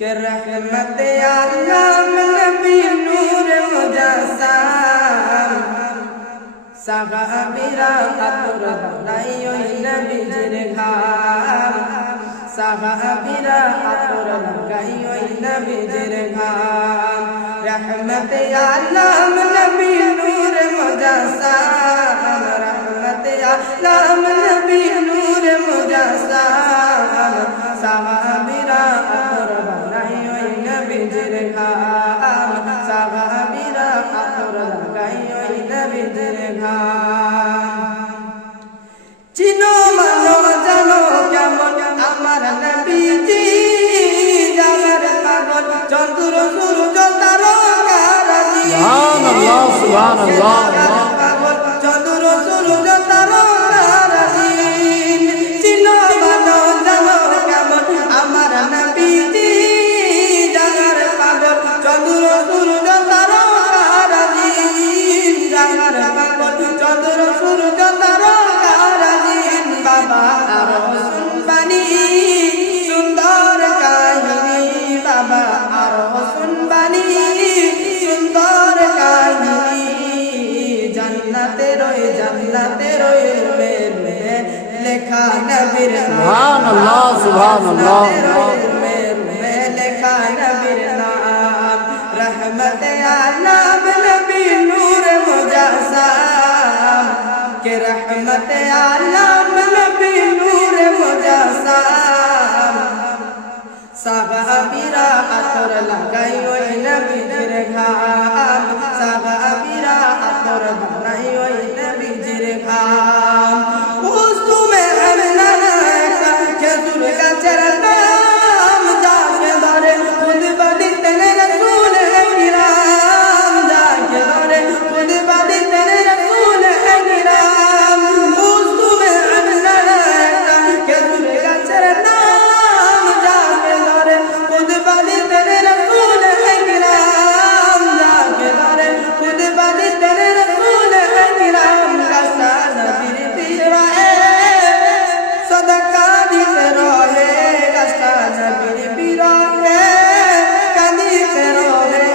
کہ رحمت عالم نبی نور مجسم صحابیرا আতর বানাই ওই নবীর ঘাম صحابیرا আতর লাগাই ওই নবীর ঘাম রহমত আলম নবী নূর মুজাসসাম রহমত আলম নবী নূর মুজাসসাম صحابیرا আতর বানাই ওই নবীর ঘাম صحابیرا আতর লাগাই ওই নবীর ঘাম চিনো মানো জানো কেমন আমার নবীজি জাগার পাগল চন্দ্র সূর্য তারকারাজি সুবহানাল্লাহ সুবহানাল্লাহ পাগল চন্দ্র সূর্য তারকারাজি চিনো মানো জানো কেমন আমার নবীজি জাগার পাগল চন্দ্র সূর্য তারকারাজি জাগার পাগল চন্দ্র সূর্য বাবা আরো শুনবানি সুন্দর কাহিনী বাবা আরো শুনবানি সুন্দর কাহিনী জান্নাতে রই মে লেখা নবীর সুবহানাল্লাহ সুবহানাল্লাহ মে লেখা নবীর নাম রহমত আলম নবী নূর মুজাসসাম کہ رحمت عالم نبی نور مجسم صحابیرا আতর লাগাই ওই নবীর ঘাম صحابیرا আতর বানাই ওই নবীর ঘাম কুসুমে আমনা কা খেজুর গাছের নাম যাকে ধরে খুদ বলিতেন রাসূল কিরাম যাকে ধরে খুদ বলিতেন রাসূল কিরাম কুসুমে আমনা কা খেজুর গাছের নাম যাকে ধরে খুদ বলিতেন রাসূল কিরাম যাকে ধরে খুদ বলিতেন রাসূল কিরাম গাছা নবীর পীরায়ে সদকা দিতে রহে গাছা নবীর পীরায়ে কাঁদিতে রহে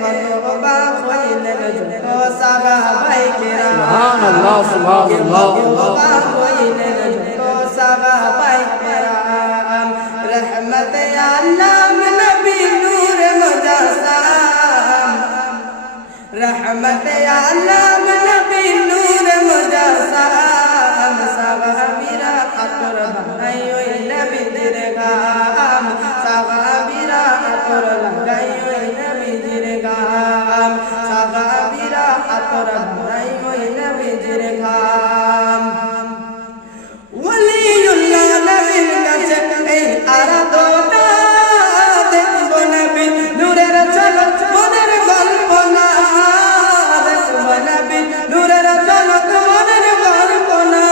হতবা হইলেন যত সাহাবায়ে কেরাম সুবহানাল্লাহ সুবহানাল্লাহ হতবা হইলেন যত সাহাবায়ে কেরাম রহমত আলম নবী নূর মুজাসসাম রহমত আলম নবী নূর মুজাসসাম সাহাবীরা আতর বানাই ওই নবীর ঘাম সাহাবীরা আতর লাগাই ওই নবীর ঘাম সাহাবীরা আতর বানাই ওই নবীর ঘাম ওলিউল্লাহ নবীর কাছে এই আরাধনা দেখব নবী নূরের ঝলক মনের কল্পনা দেখব নবী নূরের ঝলক মনের কল্পনা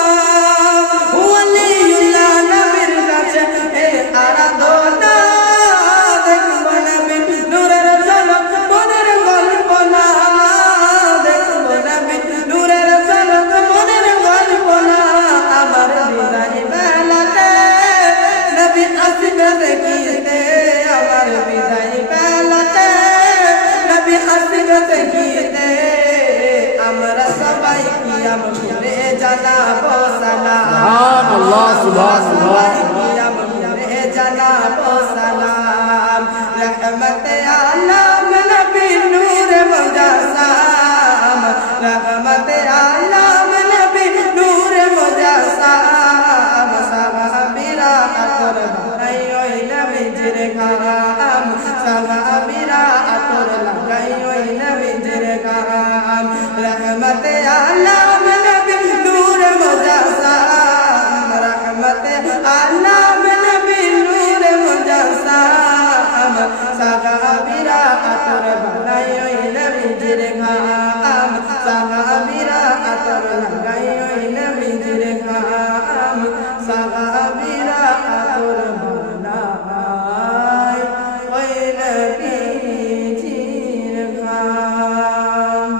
ওলিউল্লাহ নবীর কাছে এই আরাধনা দেখব নবী নূরের ঝলক মনের কল্পনা দেখব নবী নূরের ঝলক মনের কল্পনা আমার বিদায় বেলাতে নবী আসবে দেখিতে আমার বিদায় বেলাতে নবী আসবে দেখিতে আমরা সবাই কিয়াম করে জানাবো সালাম সুবহানাল্লাহ সুবহানাল্লাহ কিয়াম করে জানাবো সালাম রহমত আলম নবী নূর মুজাসসাম রহমত আলম নবী নূর মুজাসসাম সাহাবীরা আতর বানাই ওই নবীর ঘাম সাহাবীরা আতর লাগাই ওই নবীর ঘাম রহমত আলম